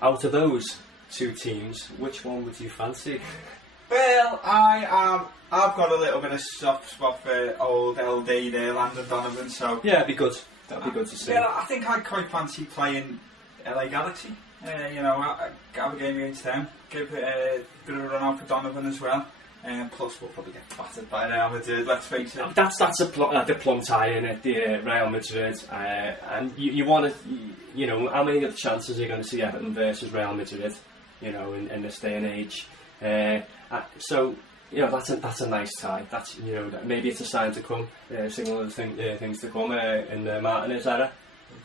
Out of those two teams, which one would you fancy? Well, I've got a little bit of soft spot for old LD there, Landon Donovan. So yeah, it'd be good. That'd be good to see. Yeah, I think I'd quite fancy playing LA Galaxy. Have a game against them. Give it a bit of a run out for Donovan as well. Plus, we'll probably get battered by Real Madrid. Let's face it. That's the plum tie in at the Real Madrid, and you want to, how many of the chances are you going to see Everton versus Real Madrid? In this day and age. So that's a nice tie. That's maybe it's a sign to come, signal of things to come in the Martinez era.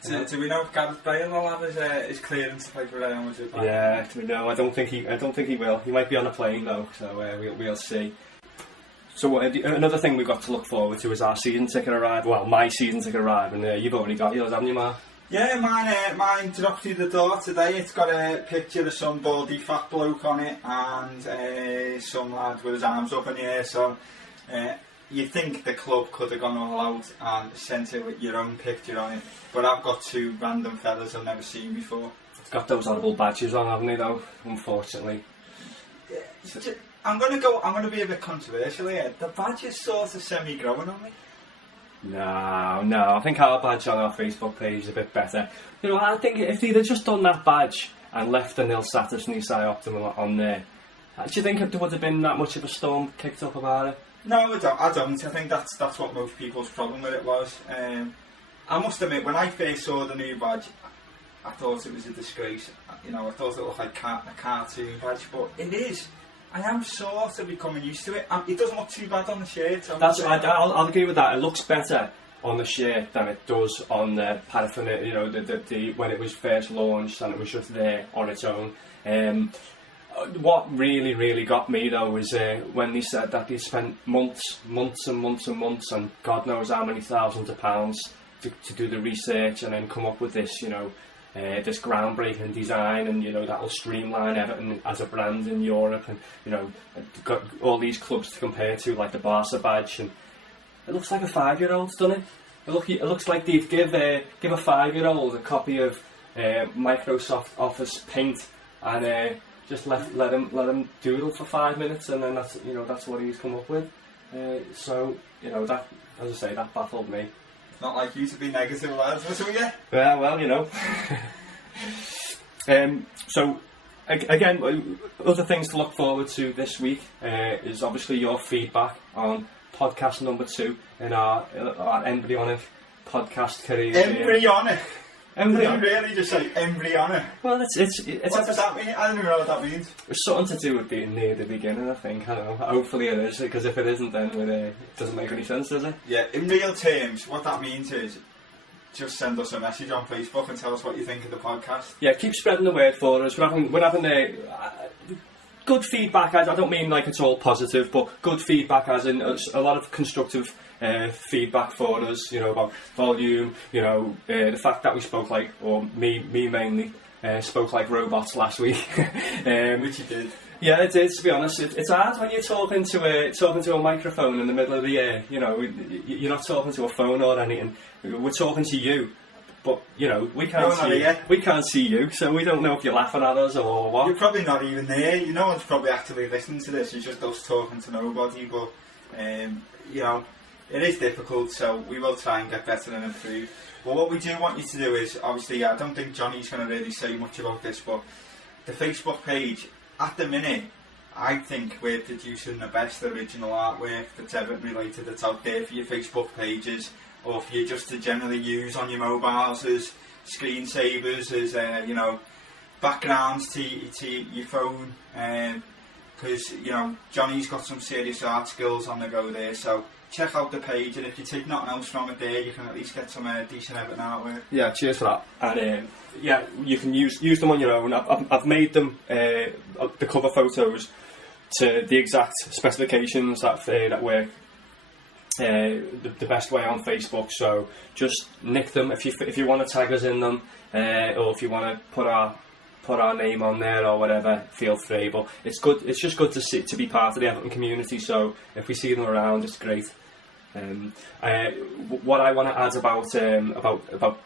Do we know if Gareth Bale will have his clearance to play for Real Madrid? Yeah, no, I don't think he will. He might be on a plane though, so we'll see. So another thing we've got to look forward to is our season ticket arrive. Well, my season ticket arrive, and you've already got yours, haven't you, Mark? Yeah, mine dropped through the door today. It's got a picture of some baldy fat bloke on it and some lad with his arms up in the air. So you'd think the club could have gone all out and sent it with your own picture on it. But I've got two random fellas I've never seen before. It's got those horrible badges on, haven't they, though, unfortunately. Yeah, I'm going to be a bit controversial here. The badge is sort of semi-growing on me. No, I think our badge on our Facebook page is a bit better. I think if they'd have just done that badge and left the nil status Nisai Optimal on there, do you think there would have been that much of a storm kicked up about it? No, I don't. I think that's what most people's problem with it was. I must admit, when I first saw the new badge, I thought it was a disgrace. I thought it looked like a cartoon badge, but it is. I am sort of becoming used to it. It doesn't look too bad on the shirt. I'll agree with that. It looks better on the shirt than it does on the paraphernalia. The when it was first launched and it was just there on its own. What really got me though was when they said that they spent months and God knows how many thousands of pounds to do the research and then come up with this, this groundbreaking design, and that'll streamline Everton as a brand in Europe, and got all these clubs to compare to, like the Barca badge, and it looks like a 5-year-old's done it. It looks like they've give a 5-year-old a copy of Microsoft Office Paint and just let him doodle for 5 minutes, and then that's what he's come up with. So that, as I say, that baffled me. It's not like you to be negative, lads, was it? Yeah, well, so again, other things to look forward to this week is obviously your feedback on podcast number 2 in our embryonic podcast career. Embryonic? Did you Embryonic? really just say embryonic? Well, it's What does that mean? I don't even know what that means. It's something to do with being near the beginning, I think. I don't know. Hopefully it is, because if it isn't, then it doesn't make any sense, does it? Yeah, in real terms, what that means is just send us a message on Facebook and tell us what you think of the podcast. Yeah, keep spreading the word for us. We're having good feedback. I don't mean like it's all positive, but good feedback as in a lot of constructive feedback for us, about volume, the fact that we spoke like, or me mainly, spoke like robots last week. Which you did. Yeah, it is, to be honest. It's hard when you're talking to a microphone in the middle of the air. You're not talking to a phone or anything. We're talking to you. But, we can't see you, so we don't know if you're laughing at us or what. You're probably not even there. No one's probably actually listening to this. It's just us talking to nobody. But, it is difficult, so we will try and get better and improve. But what we do want you to do is, obviously, I don't think Johnny's going to really say much about this, but the Facebook page, at the minute, I think we're producing the best original artwork that's Everton related that's out there for your Facebook pages, or for you just to generally use on your mobiles as screensavers, as backgrounds to your phone, because Johnny's got some serious art skills on the go there, so check out the page, and if you take nothing else from it there, you can at least get some decent Everton artwork. Yeah, cheers for that. And you can use them on your own. I've made them the cover photos to the exact specifications that work the best way on Facebook. So just nick them if you want to tag us in them, or if you want to put our name on there or whatever, feel free. But it's good. It's just good to be part of the Everton community. So if we see them around, it's great. What I want to add about the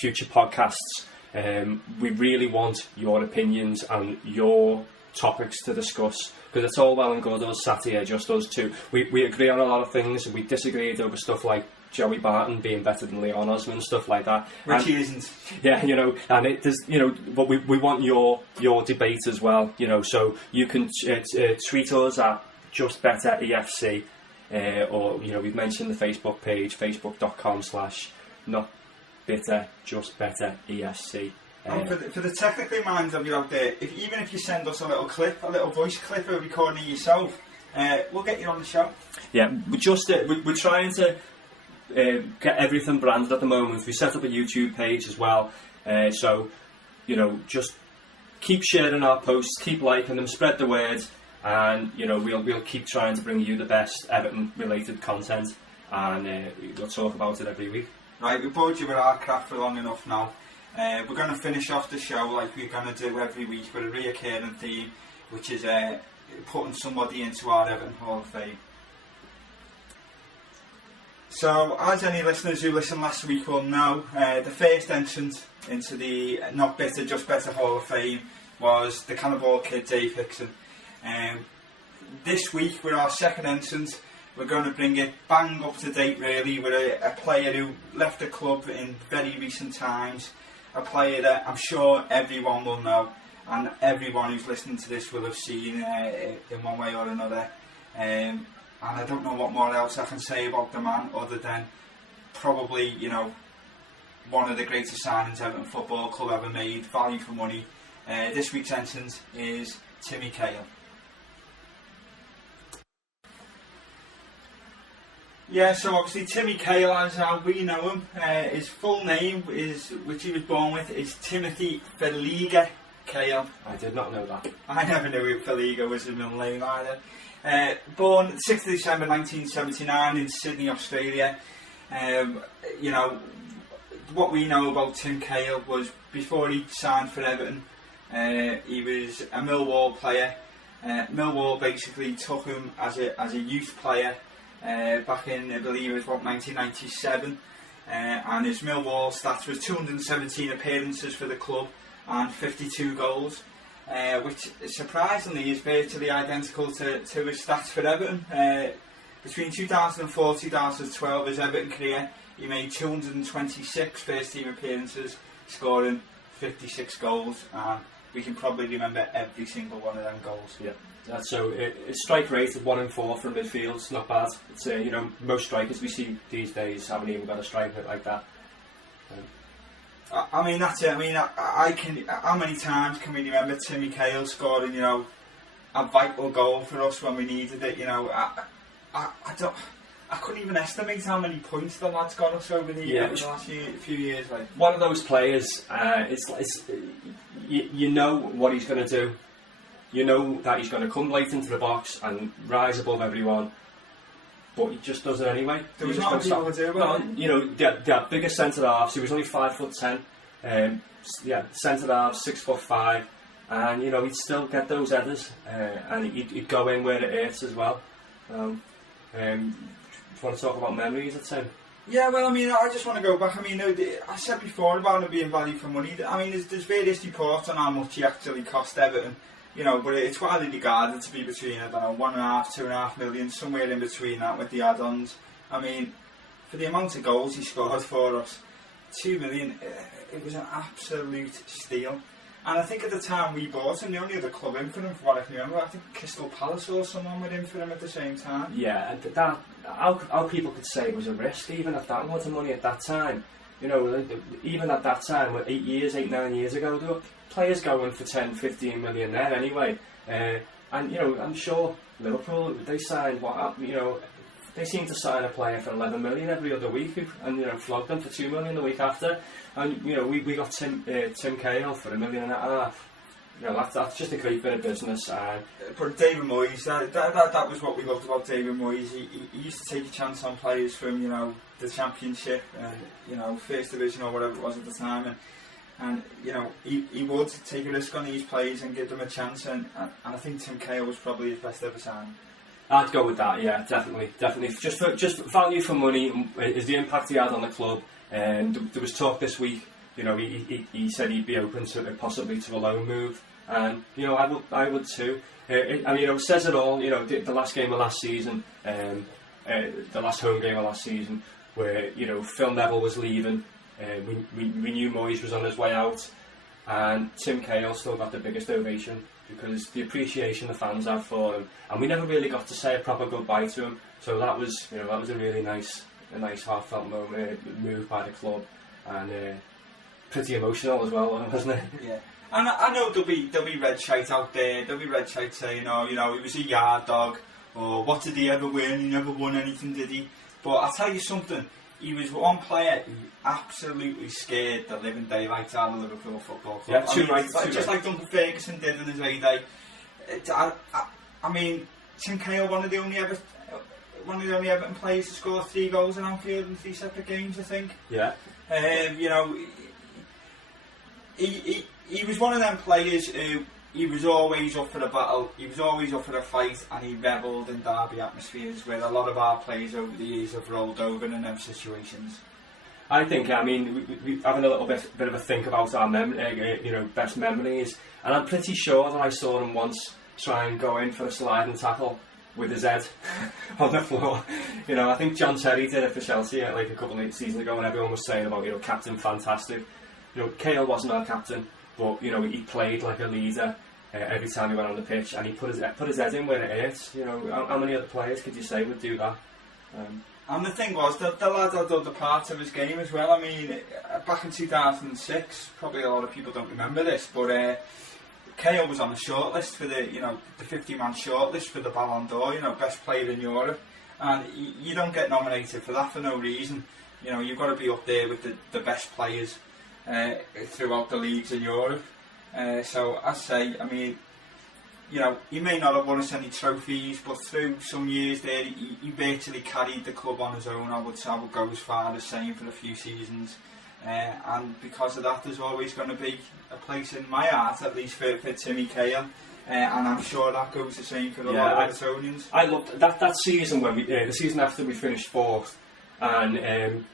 future podcasts, we really want your opinions and your topics to discuss, because it's all well and good us sat here, just us two. We agree on a lot of things, and we disagreed over stuff like Joey Barton being better than Leon Osman, stuff like that. Which he isn't. Yeah, and it does, but we want your debate as well, so you can tweet us at Just Better EFC, or we've mentioned the Facebook page, facebook.com/NotBitterJustBetterEFC. And for the technically minded of you out there, even if you send us a little voice clip of recording yourself, we'll get you on the show. Yeah, we're trying to get everything branded at the moment. We set up a YouTube page as well, so just keep sharing our posts, keep liking them, spread the word, and we'll keep trying to bring you the best Everton related content, and we'll talk about it every week. Right, we've bored you with our crap for long enough now. We're going to finish off the show like we're going to do every week with a reoccurring theme, which is putting somebody into our Everton Hall of Fame. So, as any listeners who listened last week will know, the first entrant into the Not Bitter, Just Better Hall of Fame was the Cannibal Kid Dave Hickson. This week, with our second entrant, we're going to bring it bang up to date really with a player who left the club in very recent times, a player that I'm sure everyone will know, and everyone who's listening to this will have seen in one way or another. And I don't know what more else I can say about the man other than probably, one of the greatest signings Everton Football Club ever made, value for money. This week's entrant is Tim Cahill. Yeah, so obviously Timmy Cahill, as how we know him, his full name which he was born with, is Timothy Feliga Cahill. I did not know that. I never knew Feliga was his middle name either. Born 6th of December 1979 in Sydney, Australia. What we know about Tim Cahill was before he signed for Everton, he was a Millwall player. Millwall basically took him as a youth player back in, I believe it was 1997, and his Millwall stats was 217 appearances for the club and 52 goals, which surprisingly is virtually identical to his stats for Everton. Between 2004 and 2012, his Everton career, he made 226 first team appearances, scoring 56 goals, and we can probably remember every single one of them goals. Yeah. So his strike rate of 1 in 4 from midfield, it's not bad. It's most strikers we see these days haven't even got a strike rate like that. I mean, that's it. I mean, I can. How many times can we remember Tim Cahill scoring, a vital goal for us when we needed it? I couldn't even estimate how many points the lad's got us over the last few years. Like, one of those players, you know what he's going to do. You know that he's going to come late into the box and rise above everyone, but he just does it anyway. There was not people to do it. The biggest centre halves. He was only 5'10". Centre halves 6'5", and he'd still get those headers, and he'd go in where it hurts as well. Do you want to talk about memories of Tim? Yeah, well, I mean, I just want to go back. I mean, I said before about it being value for money. I mean, there's various reports on how much he actually cost Everton, but it's widely regarded to be between, I don't know, 1.5, 2.5 million, somewhere in between that with the add-ons. I mean, for the amount of goals he scored for us, 2 million, it was an absolute steal. And I think at the time we bought him, the only other club in for him, from what I can remember, I think Crystal Palace or someone were in for him at the same time. Yeah, that how people could say it was a risk, even at that amount of money at that time. Even at that time, 8, 9 years ago, there were players going for 10, 15 million there anyway. And I'm sure Liverpool, they signed they seem to sign a player for 11 million every other week, and flog them for 2 million the week after. And we got Tim Cahill for $1.5 million. That's just a great bit of business. But David Moyes, that was what we loved about David Moyes. He used to take a chance on players from the Championship, First Division or whatever it was at the time, and he would take a risk on these players and give them a chance. And I think Tim Cahill was probably his best ever signing. I'd go with that, yeah, definitely. Just value for money is the impact he had on the club. And there was talk this week. He said he'd be open to possibly to a loan move, and I would too. It says it all. The last game of last season, the last home game of last season, where Phil Neville was leaving. We knew Moyes was on his way out, and Tim Cahill still got the biggest ovation because the appreciation the fans have for him, and we never really got to say a proper goodbye to him. So that was a really nice heartfelt move by the club, and pretty emotional as well, wasn't it? Yeah. And I know there'll be red shite out there. There'll be red shite saying, he was a yard dog, or what did he ever win? He never won anything, did he? But I'll tell you something. He was one player who absolutely scared the living daylights out of Liverpool Football Club. Yeah, just like Duncan Ferguson did in his heyday. I mean, Tim Cahill, one of the only Everton players to score 3 goals in Anfield in 3 separate games, I think. Yeah. He was one of them players who he was always up for a battle, he was always up for a fight, and he revelled in derby atmospheres where a lot of our players over the years have rolled over in them situations. I think, we having a little bit of a think about our best memories, and I'm pretty sure that I saw him once try and go in for a sliding tackle with his head on the floor. I think John Terry did it for Chelsea a couple of seasons ago, and everyone was saying about captain fantastic. Cahill wasn't our captain, but he played like a leader every time he went on the pitch, and he put his head in where it hurts. How many other players could you say would do that? And the thing was that the lad had other parts of his game as well. I mean, back in 2006, probably a lot of people don't remember this, but Cahill was on the shortlist for the 50-man shortlist for the Ballon d'Or, best player in Europe, and you don't get nominated for that for no reason. You've got to be up there with the best players throughout the leagues in Europe. So I say, he may not have won us any trophies, but through some years there, he virtually carried the club on his own. I would go as far as saying for a few seasons. And because of that, there's always going to be a place in my heart, at least for Timmy Cahill. and I'm sure that goes the same for a lot of Evertonians. I loved that season when the season after we finished fourth, and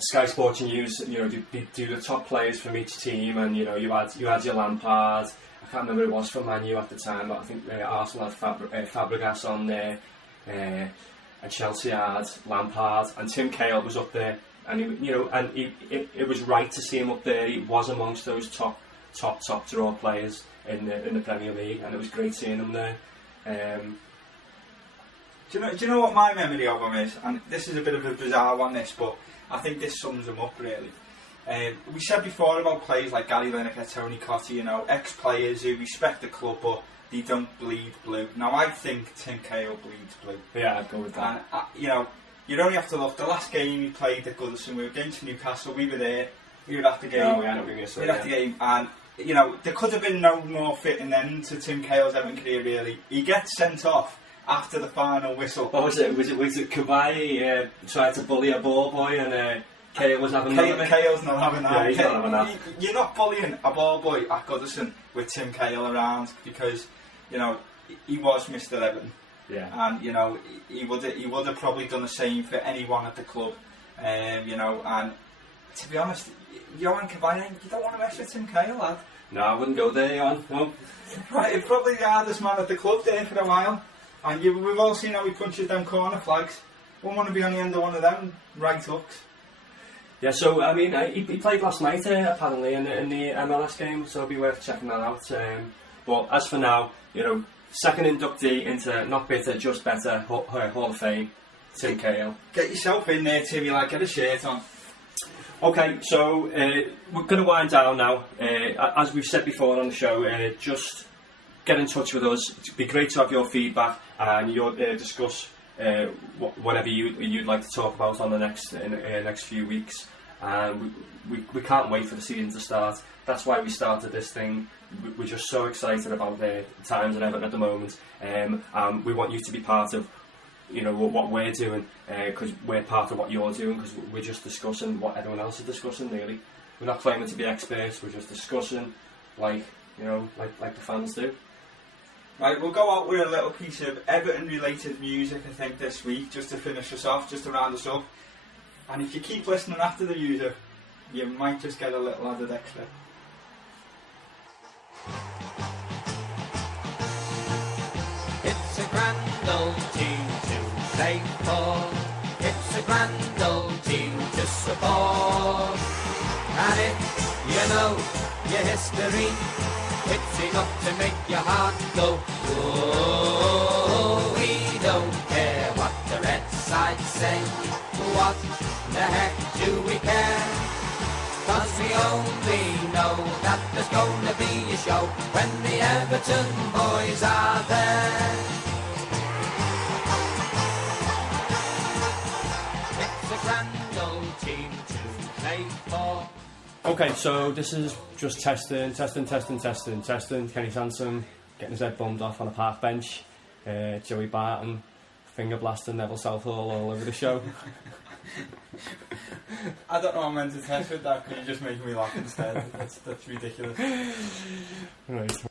Sky Sports News, do the top players from each team, and you had your Lampard. I can't remember who it was from Man U at the time, but I think Arsenal had Fabregas on there, and Chelsea had Lampard, and Tim Cahill was up there, and it was right to see him up there. He was amongst those top draw players in the Premier League, and it was great seeing him there. Do you know what my memory of him is? And this is a bit of a bizarre one, but I think this sums him up really. We said before about players like Gary Lineker, Tony Cottee, ex-players who respect the club but they don't bleed blue. Now I think Tim Cahill bleeds blue. Yeah, I'd go with that. And you only have to look. The last game he played at Goodison, we were against Newcastle. We were there. We were at the game. No, we hadn't been we were at the game, and there could have been no more fitting end to Tim Cahill's Everton career. Really, he gets sent off after the final whistle. What was it? Was it Cabaye tried to bully a ball boy and Cahill was having none of it? Cahill's not having that. Yeah, he's not having that. You're not bullying a ball boy at Goodison with Tim Cahill around because he was Mr. Everton. Yeah. And he would have probably done the same for anyone at the club. And to be honest, Johan Cabaye, you don't want to mess with Tim Cahill, lad. No, I wouldn't go there, Johan. No. Right, he's probably the hardest man at the club there for a while. And we've all seen how he punches them corner flags. Wouldn't want to be on the end of one of them right hooks. Yeah, so I mean, he played last night apparently in the MLS game, so it'll be worth checking that out. But as for now, second inductee into Not Bitter, Just Better Hall of Fame, Tim Cahill. Get yourself in there, Timmy, get a shirt on. Okay, so we're going to wind down now. As we've said before on the show, just get in touch with us. It'd be great to have your feedback and discuss whatever you'd like to talk about on the next few weeks. And we can't wait for the season to start. That's why we started this thing. We're just so excited about the times and Everton at the moment. We want you to be part of what we're doing, because we're part of what you're doing, because we're just discussing what everyone else is discussing, really. We're not claiming to be experts, we're just discussing like the fans do. Right, we'll go out with a little piece of Everton related music I think this week, just to finish us off, just to round us up. And if you keep listening after the music, you might just get a little added extra. It's a grand old team to play for. It's a grand old team to support. And if you know your history, it's enough to make your heart go, whoa. We don't care what the red side say. What the heck do we care? 'Cause we only know that there's gonna be a show when the Everton boys are there. It's a grand old team to play for. Okay, so this is just testing. Kenny Sansom getting his head bummed off on a park bench. Joey Barton finger blasting Neville Southall all over the show. I don't know how I'm meant to test with that because you're just making me laugh instead. That's ridiculous. Right,